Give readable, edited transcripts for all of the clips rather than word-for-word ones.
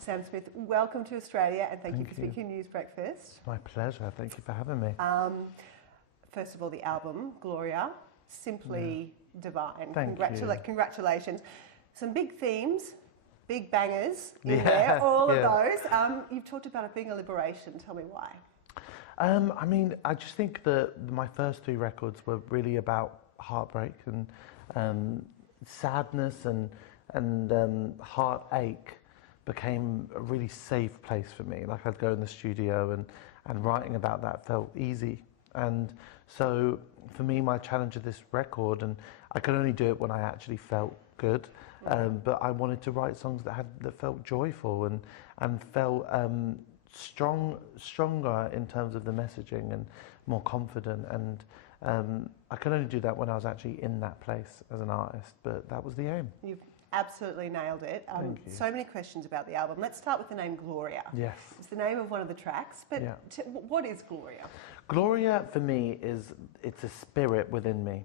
Sam Smith, welcome to Australia and thank you for Thank you. speaking News Breakfast. My pleasure. Thank you for having me. First of all, the album, Gloria, simply divine. Thank you. Congratulations. Some big themes, big bangers in Yeah, there, all yeah. of those. You've talked about it being a liberation. Tell me why. I mean, I just think that my first three records were really about heartbreak and sadness and heartache became a really safe place for me. Like I'd go in the studio and writing about that felt easy. And so for me, my challenge of this record, and I could only do it when I actually felt good, but I wanted to write songs that felt joyful and felt stronger in terms of the messaging and more confident. And I could only do that when I was actually in that place as an artist, but that was the aim. You've absolutely nailed it. Thank you. So many questions about the album. Let's start with the name Gloria. Yes. It's the name of one of the tracks, but Yeah. what is Gloria? Gloria for me it's a spirit within me.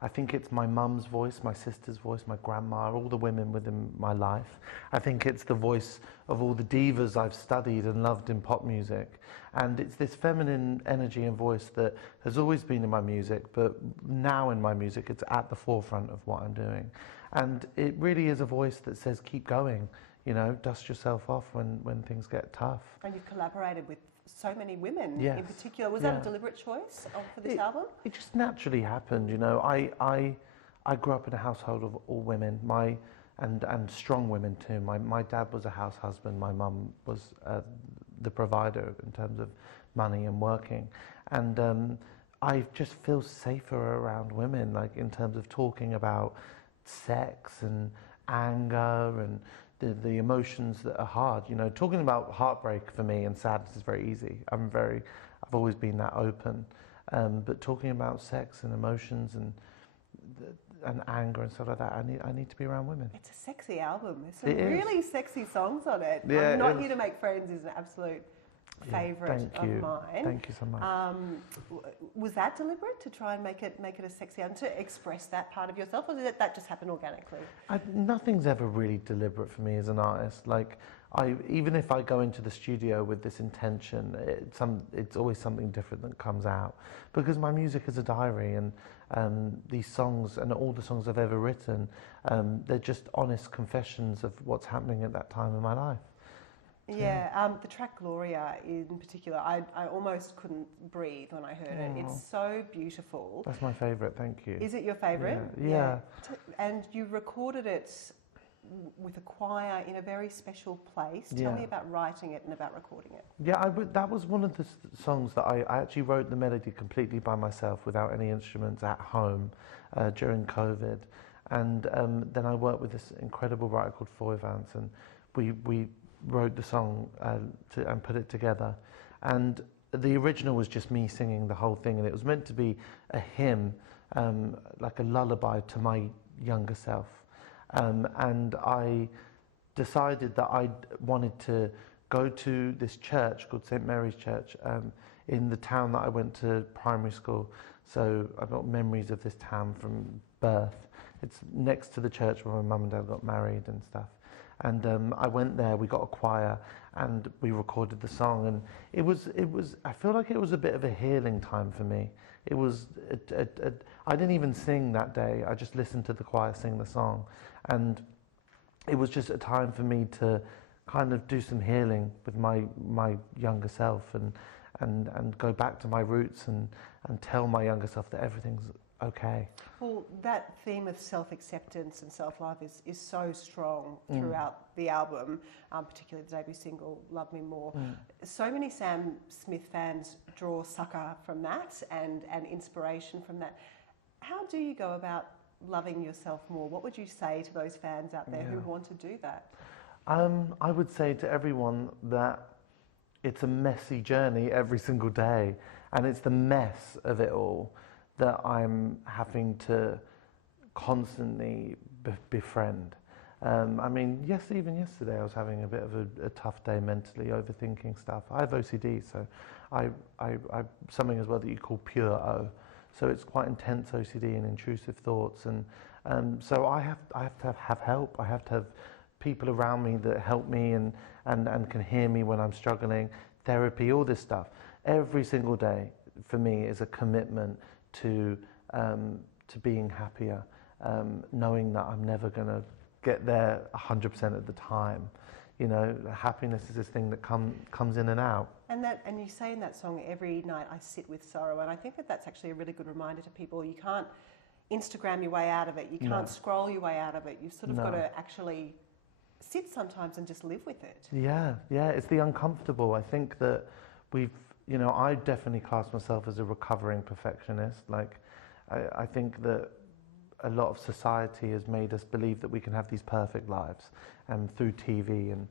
I think it's my mum's voice, my sister's voice, my grandma, all the women within my life. I think it's the voice of all the divas I've studied and loved in pop music. And it's this feminine energy and voice that has always been in my music, but now in my music it's at the forefront of what I'm doing. And it really is a voice that says keep going, you know, dust yourself off when things get tough. And you've collaborated with so many women Yes. in particular. Was that a deliberate choice for this album? It just naturally happened, you know. I grew up in a household of all women, and strong women too. My dad was a house husband. My mum was the provider in terms of money and working, and I just feel safer around women, like in terms of talking about sex and anger and the emotions that are hard. You know, talking about heartbreak for me and sadness is very easy. I've always been that open, but talking about sex and emotions and anger and stuff like that, I need to be around women. It's a sexy album. There's some really sexy songs on it. Yeah, I'm Not Here to Make Friends is an absolute favourite of mine. Thank you so much. Was that deliberate to try and make it a sexy album, to express that part of yourself, or did that just happen organically? Nothing's ever really deliberate for me as an artist. Like even if I go into the studio with this intention, it's always something different that comes out, because my music is a diary, and these songs and all the songs I've ever written, they're just honest confessions of what's happening at that time in my life. Yeah, the track Gloria in particular, I almost couldn't breathe when I heard it. It's so beautiful. That's my favourite, thank you. Is it your favourite? Yeah. And you recorded it with a choir in a very special place. Tell me about writing it and about recording it. Yeah, that was one of the songs that I actually wrote the melody completely by myself without any instruments at home during COVID. And then I worked with this incredible writer called Foy Vance, and we wrote the song and put it together. And the original was just me singing the whole thing, and it was meant to be a hymn, like a lullaby to my younger self. And I decided that I wanted to go to this church called St. Mary's Church in the town that I went to primary school. So I've got memories of this town from birth. It's next to the church where my mum and dad got married and stuff. And I went there, we got a choir, and we recorded the song. And it was. I feel like it was a bit of a healing time for me. It was. I didn't even sing that day. I just listened to the choir sing the song, and it was just a time for me to kind of do some healing with my younger self and go back to my roots and tell my younger self that everything's okay. Well, that theme of self-acceptance and self-love is so strong throughout the album, particularly the debut single, Love Me More. So many Sam Smith fans draw succour from that and inspiration from that. How do you go about loving yourself more? What would you say to those fans out there who want to do that? I would say to everyone that it's a messy journey every single day, and it's the mess of it all that I'm having to constantly befriend. I mean, even yesterday I was having a bit of a tough day mentally, overthinking stuff. I have OCD, so I something as well that you call pure O. So it's quite intense OCD and intrusive thoughts, and so I have to have help. I have to have people around me that help me and can hear me when I'm struggling, therapy, all this stuff. Every single day for me is a commitment to being happier, knowing that I'm never going to get there 100% of the time. You know, happiness is this thing that comes in and out. And you say in that song, every night I sit with sorrow, and I think that that's actually a really good reminder to people. You can't Instagram your way out of it. You can't scroll your way out of it. You've sort of got to actually sit sometimes and just live with it. Yeah, it's the uncomfortable. I think that I definitely class myself as a recovering perfectionist. Like, I think that a lot of society has made us believe that we can have these perfect lives, and through TV and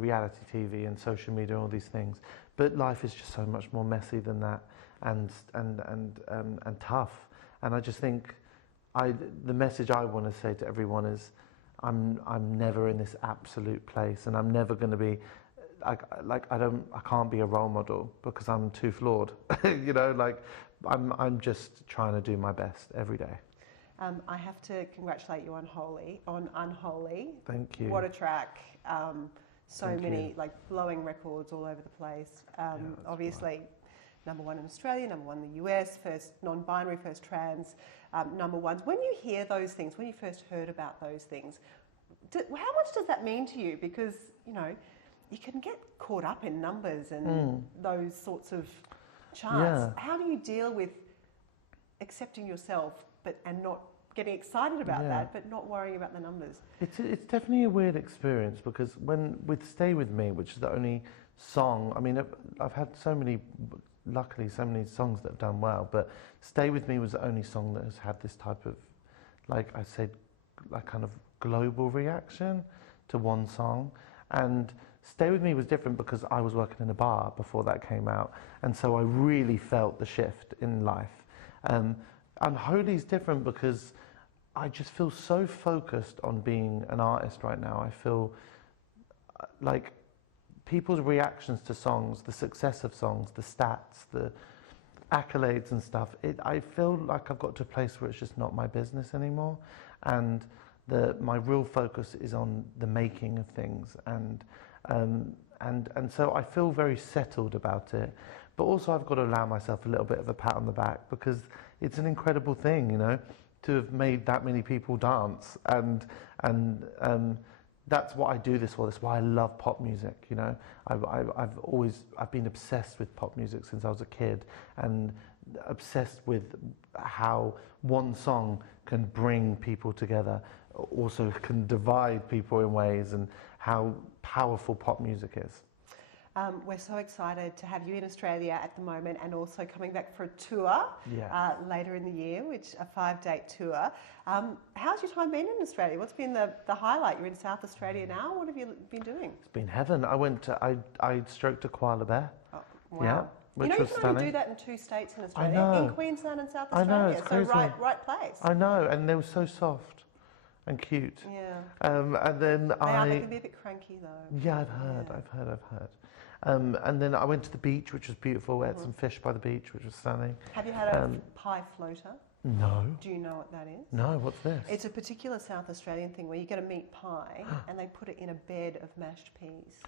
reality TV and social media and all these things. But life is just so much more messy than that, and tough. And I just think the message I want to say to everyone is, I'm never in this absolute place, and I'm never going to be I can't be a role model because I'm too flawed. I'm just trying to do my best every day. I have to congratulate you on Unholy. Thank you. What a track. Thank many you. blowing records all over the place. Obviously, #1 in Australia, #1 in the US, first non-binary, first trans #1s. When you hear those things, when you first heard about those things, how much does that mean to you? Because, you can get caught up in numbers and those sorts of charts. Yeah. How do you deal with accepting yourself and not getting excited about that, but not worrying about the numbers? It's definitely a weird experience, because with Stay With Me, which is the only song, I mean, I've had luckily so many songs that have done well, but Stay With Me was the only song that has had this type of, kind of global reaction to one song. And Stay With Me was different because I was working in a bar before that came out, and so I really felt the shift in life. Unholy is different because I just feel so focused on being an artist right now. I feel like people's reactions to songs, the success of songs, the stats, the accolades and stuff, I feel like I've got to a place where it's just not my business anymore, and my real focus is on the making of things, and so I feel very settled about it. But also I've got to allow myself a little bit of a pat on the back, because it's an incredible thing, to have made that many people dance, and that's what I do this for. That's why I love pop music. I've been obsessed with pop music since I was a kid, and obsessed with how one song can bring people together, also can divide people in ways, and how powerful pop music is. We're so excited to have you in Australia at the moment, and also coming back for a tour later in the year, which a 5-date tour. How's your time been in Australia? What's been the highlight? You're in South Australia now. What have you been doing? It's been heaven. I stroked a koala bear. Oh, wow. Yeah, which was you can stunning. only do that in 2 states in Australia, I know. in Queensland and South I Australia. know, it's crazy. So right place. I know, and they were so soft and cute. Yeah. And then they can be a bit cranky though. Yeah, I've heard. And then I went to the beach, which was beautiful. We had some fish by the beach, which was stunning. Have you had a pie floater? No. Do you know what that is? No, what's this? It's a particular South Australian thing where you get a meat pie and they put it in a bed of mashed peas.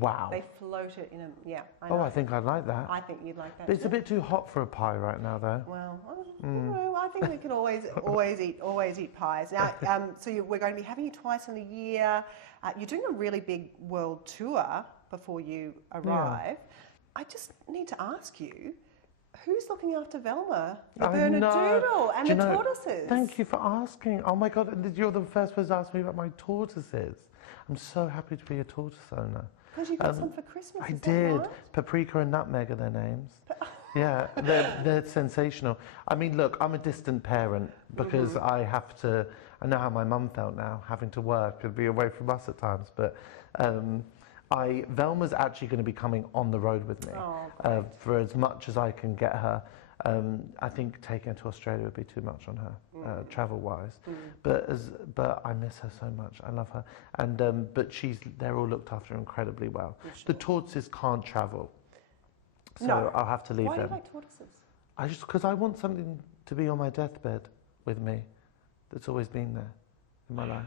Wow. They float it in I know. Oh, I think I'd like that. I think you'd like that. But it's a bit too hot for a pie right now, though. Well, I think we can always eat pies. Now, we're going to be having you twice in a year. You're doing a really big world tour before you arrive. I just need to ask you, who's looking after Velma, the Bernedoodle, and the tortoises? Thank you for asking. Oh my God, you're the first person to ask me about my tortoises. I'm so happy to be a tortoise owner. Because you got some for Christmas. I did. Right? Paprika and Nutmeg are their names. Yeah, they're sensational. I mean, look, I'm a distant parent because I know how my mum felt now, having to work and be away from us at times. But Velma's actually going to be coming on the road with me for as much as I can get her. I think taking her to Australia would be too much on her, travel-wise. But I miss her so much. I love her, and but they're all looked after incredibly well. Sure. The tortoises can't travel, so I'll have to leave them. Why do you like tortoises? Because I want something to be on my deathbed with me, that's always been there in my life.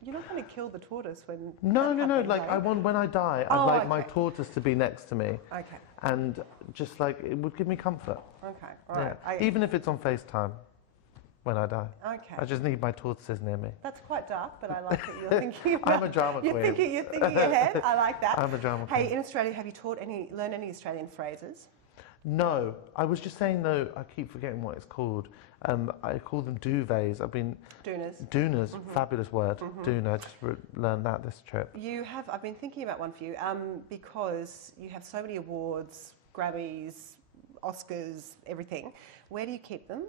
You're not going to kill the tortoise when No, that no, no. happens, Like are I you? want when I die, Oh, I'd like my okay. tortoise to be next to me, Okay. and just like it would give me comfort. Okay. All right. Yeah. Even if it's on FaceTime, when I die, Okay. I just need my tortoises near me. That's quite dark, but I like that you're thinking about. I'm a drama You're queen. thinking ahead. I like that. I'm a drama Hey, queen. in Australia, have you learned any Australian phrases? No, I was just saying though. I keep forgetting what it's called. I call them duvets. Dooners. Doonas, fabulous word. Doona. I just learned that this trip. I've been thinking about one for you because you have so many awards, Grammys, Oscars, everything. Where do you keep them?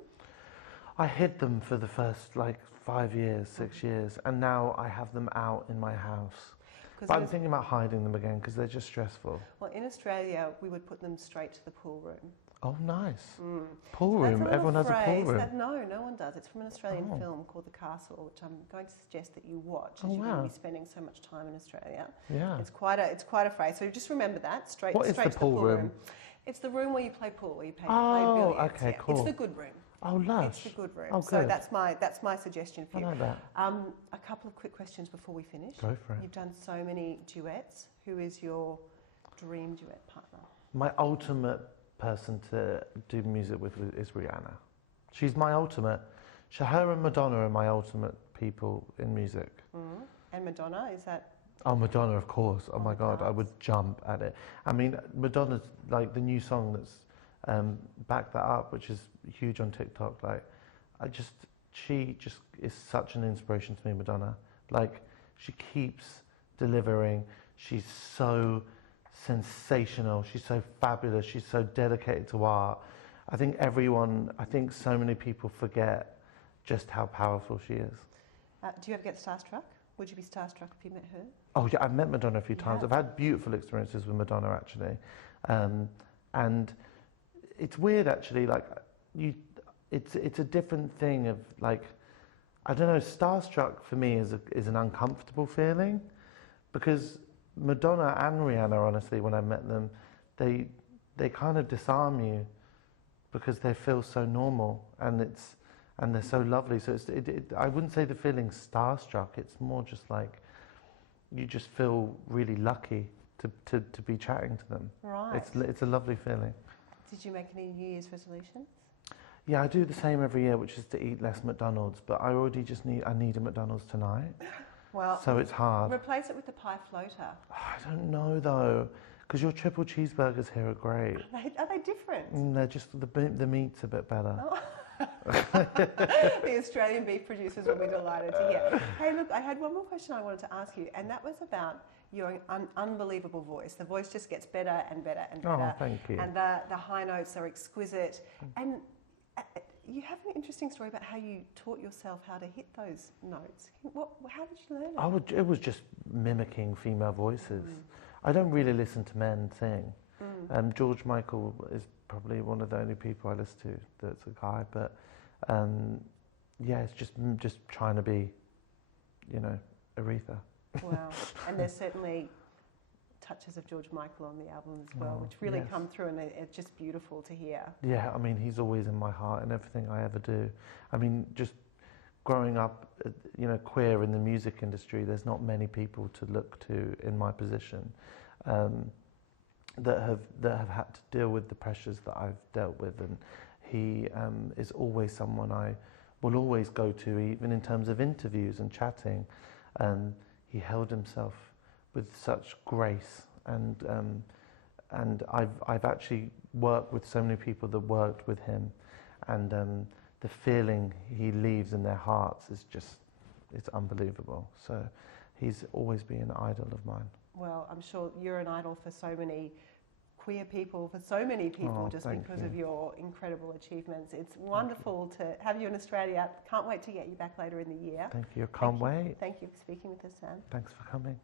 I hid them for the first 5 years, 6 years, and now I have them out in my house. But I'm thinking about hiding them again because they're just stressful. Well, in Australia, we would put them straight to the pool room. Oh, nice. Pool room. Everyone has a pool room. No one does. It's from an Australian film called The Castle, which I'm going to suggest that you watch as you're going to be spending so much time in Australia. Yeah. It's quite a phrase. So just remember that straight What is to the the pool pool room? It's the room where you play pool, where you play Oh, billiards. okay, cool. It's the good room. Oh, lush. It's the good room. Oh, so good. that's my suggestion for you. I like that. A couple of quick questions before we finish. Go for it. You've done so many duets. Who is your dream duet partner? My ultimate person to do music with is Rihanna. She's my ultimate. Her and Madonna are my ultimate people in music. And Madonna, is that? Oh, Madonna, of course. Oh my God, I cards. would jump at it. I mean, Madonna's the new song that's Back That Up, which is huge on TikTok. She just is such an inspiration to me, Madonna. She keeps delivering. She's so sensational. She's so fabulous. She's so dedicated to art. I think so many people forget just how powerful she is. Do you ever get starstruck? Would you be starstruck if you met her? Oh yeah, I've met Madonna a few times. Yeah. I've had beautiful experiences with Madonna actually, and it's weird actually. It's a different thing of I don't know. Starstruck for me is an uncomfortable feeling, because Madonna and Rihanna, honestly, when I met them, they kind of disarm you because they feel so normal and they're so lovely. So I wouldn't say the feeling's starstruck. It's more just you just feel really lucky to be chatting to them. Right. It's a lovely feeling. Did you make any New Year's resolutions? Yeah, I do the same every year, which is to eat less McDonald's. But I already I need a McDonald's tonight. Well, so it's hard. Replace it with the pie floater. I don't know though, because your triple cheeseburgers here are great. Are they different? They're just the meat's a bit better. Oh. The Australian beef producers will be delighted to hear. Hey, look, I had one more question I wanted to ask you, and that was about your unbelievable voice. The voice just gets better and better and better. Oh, thank you. And the high notes are exquisite. And you have an interesting story about how you taught yourself how to hit those notes. How did you learn it? It was just mimicking female voices. I don't really listen to men sing. George Michael is probably one of the only people I listen to that's a guy, but yeah, it's just trying to be, Aretha. Wow. And there's certainly touches of George Michael on the album as well, which really come through, and it's just beautiful to hear. Yeah, I mean, he's always in my heart and everything I ever do. I mean, just growing up, queer in the music industry, there's not many people to look to in my position that have had to deal with the pressures that I've dealt with, and he is always someone I will always go to, even in terms of interviews and chatting. He held himself with such grace, and I've actually worked with so many people that worked with him, and the feeling he leaves in their hearts is it's unbelievable. So he's always been an idol of mine. Well, I'm sure you're an idol for so many queer people, just because of your incredible achievements. It's wonderful to have you in Australia. Can't wait to get you back later in the year. Thank you. Can't wait. Thank you for speaking with us, Sam. Thanks for coming.